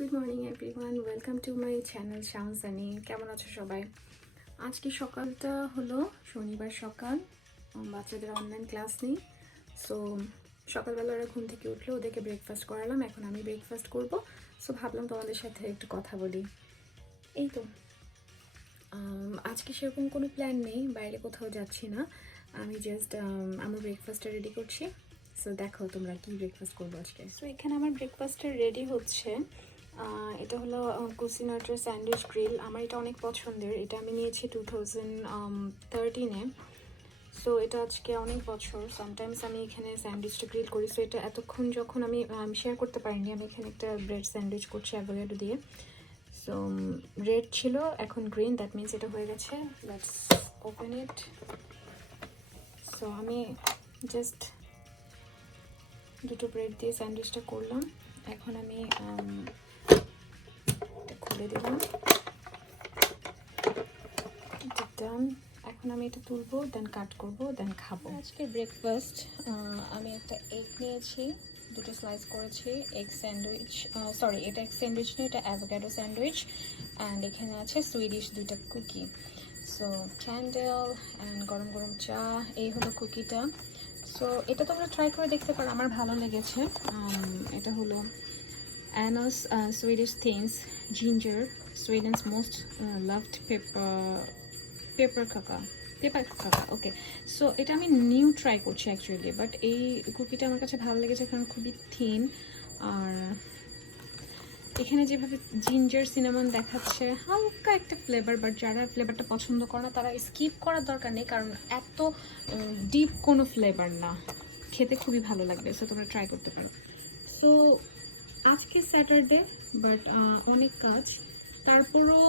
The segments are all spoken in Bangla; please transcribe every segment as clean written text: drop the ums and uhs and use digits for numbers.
Good morning everyone, welcome to my channel Shamsani. কেমন আছো সবাই? আজকে সকালটা হলো শনিবার সকাল, বাচ্চাদের অনলাইন ক্লাস নেই। সো সকালবেলা ওরা ঘুম থেকে উঠলো, ওদেরকে ব্রেকফাস্ট করালাম, এখন আমি ব্রেকফাস্ট করব। সো ভাবলাম তোমাদের সাথে একটু কথা বলি। এই তো আজকে সেরকম কোনো প্ল্যান নেই, বাইরে কোথাও যাচ্ছি না, আমি জাস্ট আমার ব্রেকফাস্টটা রেডি করছি। সো দেখো তোমরা কি ব্রেকফাস্ট করবো আজকে। সো এখানে আমার ব্রেকফাস্টটা রেডি হচ্ছে। এটা হলো কুসিনাটার স্যান্ডউইচ গ্রিল। আমার এটা অনেক পছন্দের, এটা আমি নিয়েছি 2013-এ। সো এটা আজকে অনেক বছর। সামটাইমস আমি এখানে স্যান্ডউইচটা গ্রিল করি। সো এটা এতক্ষণ যখন আমি শেয়ার করতে পারিনি, আমি এখানে একটা ব্রেড স্যান্ডউইচ করছি অ্যাভোকাডো দিয়ে। সো রেড ছিল, এখন গ্রিন, দ্যাট মিনস এটা হয়ে গেছে। Let's open it. সো আমি জাস্ট দুটো ব্রেড দিয়ে স্যান্ডউইচটা করলাম। এখন আমি এটা খুলে দিলাম, এটা ডান। এখন আমি এটা তুলবো, দেন কাট করবো, দেন খাবো। আজকে ব্রেকফাস্ট আমি একটা এগ নিয়েছি, দুটো স্লাইস করেছি। এগ স্যান্ডউইচ, সরি এটা এগ স্যান্ডউইচ নয়, এটা অ্যাভোকাডো স্যান্ডউইচ। অ্যান্ড এখানে আছে সুইডিশ দুইটা কুকি। সো ক্যান্ডেল অ্যান্ড গরম গরম চা, এই হলো কুকিটা। সো এটা তোমরা ট্রাই করে দেখতে পারো, আমার ভালো লেগেছে। এটা হলো Anna's Swedish thins ginger, Sweden's most loved পেপার কাকা। ওকে, সো এটা আমি নিউ ট্রাই করছি অ্যাকচুয়ালি, বাট এই কুকিটা আমার কাছে ভালো লেগেছে কারণ খুবই থিন। আর এখানে যেভাবে জিঞ্জার সিনামন দেখাচ্ছে, হালকা একটা ফ্লেভার, বাট যারা ফ্লেভারটা পছন্দ করে না তারা স্কিপ করার দরকার নেই, কারণ এত ডিপ কোনো ফ্লেভার না, খেতে খুবই ভালো লাগবে। সো তোমরা ট্রাই করতে পারো। সো আজকে স্যাটারডে, বাট অনেক কাজ, তারপরও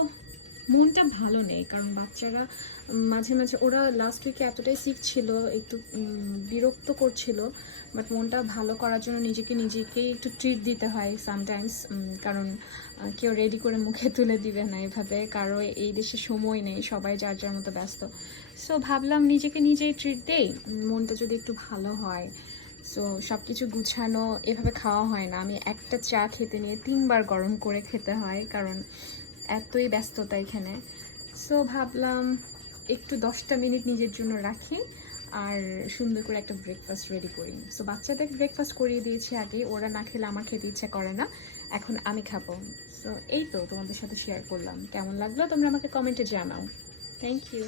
মনটা ভালো নেই, কারণ বাচ্চারা মাঝে মাঝে, ওরা লাস্ট উইকে এতটাই সিক ছিল, একটু বিরক্ত করছিল। বাট মনটা ভালো করার জন্য নিজেকেই একটু ট্রিট দিতে হয় সামটাইমস, কারণ কেউ রেডি করে মুখে তুলে দিবে না এভাবে, কারো এই দেশে সময় নেই, সবাই যার যার মতো ব্যস্ত। সো ভাবলাম নিজেকে নিজেই ট্রিট দেই, মনটা যদি একটু ভালো হয়। সো সব কিছু গুছানো, এভাবে খাওয়া হয় না। আমি একটা চা খেতে নিয়ে 3বার গরম করে খেতে হয়, কারণ এতই ব্যস্ততা এখানে। সো ভাবলাম একটু 10টা মিনিট নিজের জন্য রাখি আর সুন্দর করে একটা ব্রেকফাস্ট রেডি করি। সো বাচ্চাদের ব্রেকফাস্ট করিয়ে দিয়েছি আগে, ওরা না খেলে আমার খেতে ইচ্ছা করে না, এখন আমি খাবো। সো এই তো তোমাদের সাথে শেয়ার করলাম, কেমন লাগলো তোমরা আমাকে কমেন্টে জানাও। Thank you.